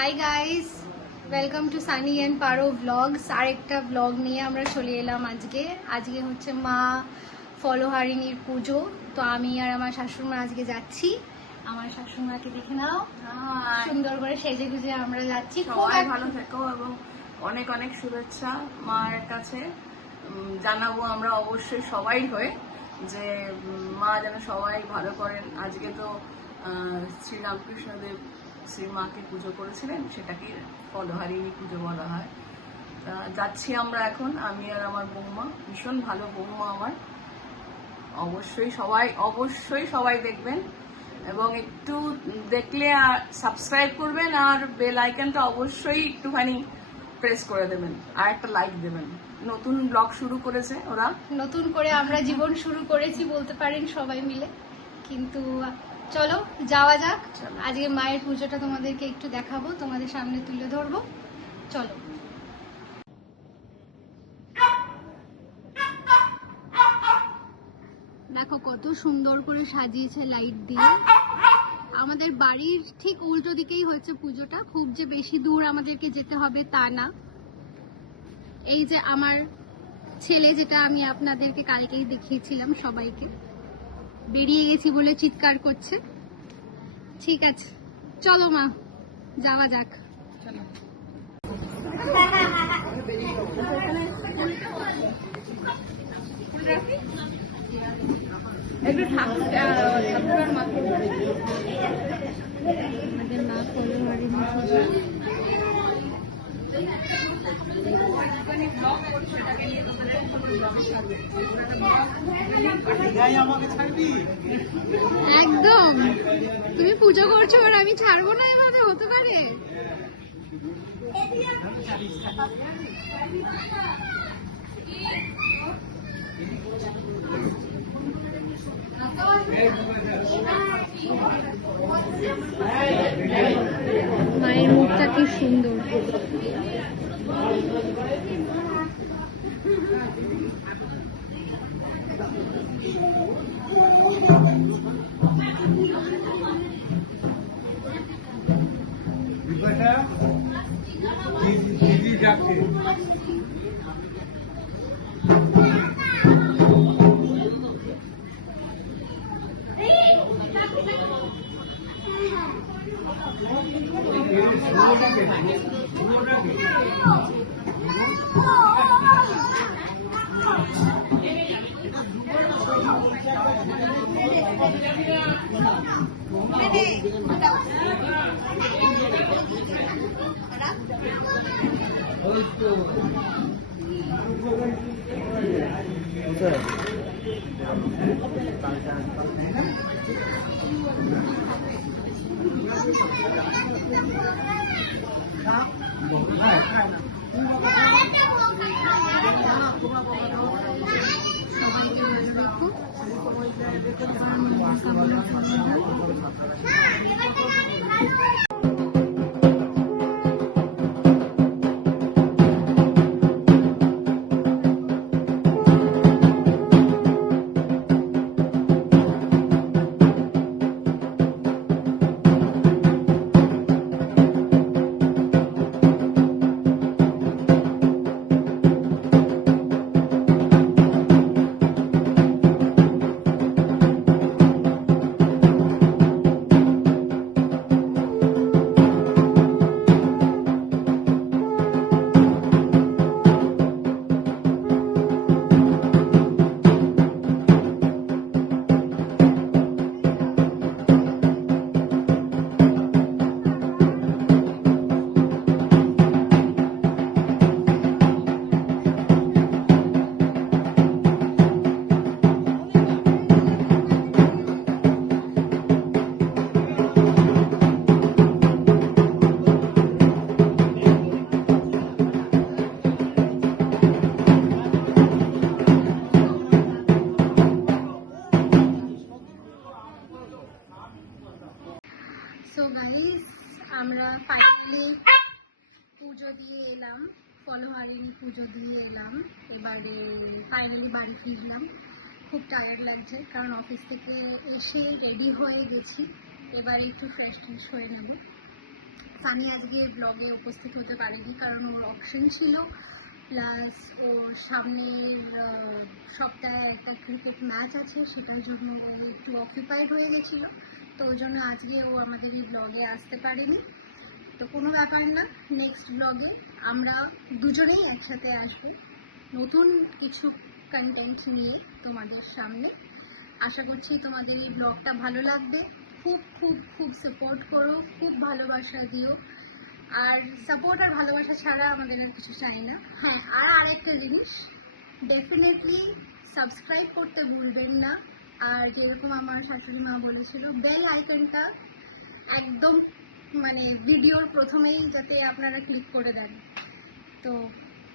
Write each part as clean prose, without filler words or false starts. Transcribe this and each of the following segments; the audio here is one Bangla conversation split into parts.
Hi guys, welcome to Sunny and পারো ব্লগস। আরেকটা ব্লগ নিয়ে আমরা চলে এলাম আজকে হচ্ছে মা ফলহারিণীর পুজো। তো আমি আর আমার শাশুড়িমা আজকে যাচ্ছি। আমার শাশুড়িমাকে দেখে নাও, সুন্দর করে সেজে গুজে আমরা যাচ্ছি। সবাই ভালো থেকো এবং অনেক অনেক শুভেচ্ছা মায়ের কাছে জানাবো আমরা অবশ্যই সবাই হয়ে যে মা যেন সবাই ভালো করেন। আজকে তো শ্রীরামকৃষ্ণদেব শ্রীমাকে পুজো করেছিলেন, সেটাকে ফলহারিণী পুজো বলা হয়। যাচ্ছি আমরা এখন, আমি আর আমার বৌমা, ভীষণ ভালো বৌমা আমার। অবশ্যই সবাই দেখবেন এবং একটু দেখলে সাবস্ক্রাইব করবেন আর বেল আইকনটা অবশ্যই একটুখানি প্রেস করে দেবেন আর একটা লাইক দেবেন। নতুন ব্লগ শুরু করেছে ওরা, নতুন করে আমরা জীবন শুরু করেছি বলতে পারেন সবাই মিলে। কিন্তু চলো যাওয়া যাক। আজকে মায়ের পুজোটা তোমাদেরকে একটু দেখাবো, তোমাদের সামনে তুলে ধরবো। চলো। দেখো কত সুন্দর করে সাজিয়েছে লাইট দিয়ে। আমাদের বাড়ির ঠিক উল্টো দিকেই হচ্ছে পুজোটা, খুব যে বেশি দূর আমাদেরকে যেতে হবে তা না। এই যে আমার ছেলে, যেটা আমি আপনাদেরকে কালকেই দেখিয়েছিলাম সবাইকে, বেরিয়ে গেছি বলে চিৎকার করছে। ঠিক আছে চলো মা, যাওয়া যাক। চলো। একটু ঠাকুরের মাথায় আমাদের মা ফলহারিণী একদম। তুমি পুজো করছো আর আমি ছাড়বো না, এভাবে হতে পারে? মায়ের মুখটা কি সুন্দর। সো গাইস, আমরা ফাইনালি পুজো দিয়ে এলাম, ফলহারিণী পুজো দিয়ে এলাম। এবারে ফাইনালি বাড়ি ফিরলাম। খুব টায়ার্ড লাগছে, কারণ অফিস থেকে এসে রেডি হয়ে গেছি। এবারে একটু ফ্রেশ হয়ে নেব। সানি আজকে ব্লগে উপস্থিত হতে পারেনি, কারণ ওর অপশন ছিল, প্লাস ওর সামনের সপ্তাহে একটা ক্রিকেট ম্যাচ আছে, সেটার জন্য ও একটু অকুপাইড হয়ে গেছিলো। তো ওই জন্য আজকে ও আমাদের এই ব্লগে আসতে পারেনি। তো কোনো ব্যাপার না, নেক্সট ব্লগে আমরা দুজনেই একসাথে আসবো নতুন কিছু কন্টেন্ট নিয়ে তোমাদের সামনে। আশা করছি তোমাদের এই ব্লগটা ভালো লাগবে। খুব খুব খুব সাপোর্ট করো, খুব ভালোবাসা দিও। আর সাপোর্ট আর ভালোবাসা ছাড়া আমাদের আর কিছু চাই না। হ্যাঁ, আর আরেকটা জিনিস, ডেফিনেটলি সাবস্ক্রাইব করতে ভুলবেন না। আর যেরকম আমার শাশুড়ি মা বলেছিল, বেল আইকনটা একদম মানে ভিডিওর প্রথমেই যাতে আপনারা ক্লিক করে দেন। তো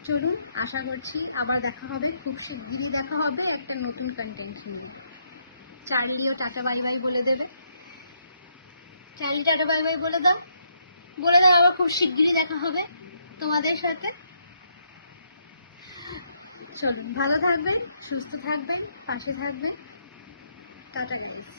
চলুন, আশা করছি আবার দেখা হবে, খুব শিগগিরই দেখা হবে একটা নতুন কন্টেন্ট নিয়ে। চার্লিও টাটা বাই বাই বলে দেবে। চার্লি টাটা বাই বাই বলে দাও, বলে দাও, আবার খুব শিগগিরই দেখা হবে তোমাদের সাথে। চলুন, ভালো থাকবেন, সুস্থ থাকবেন, পাশে থাকবেন। Tata guys.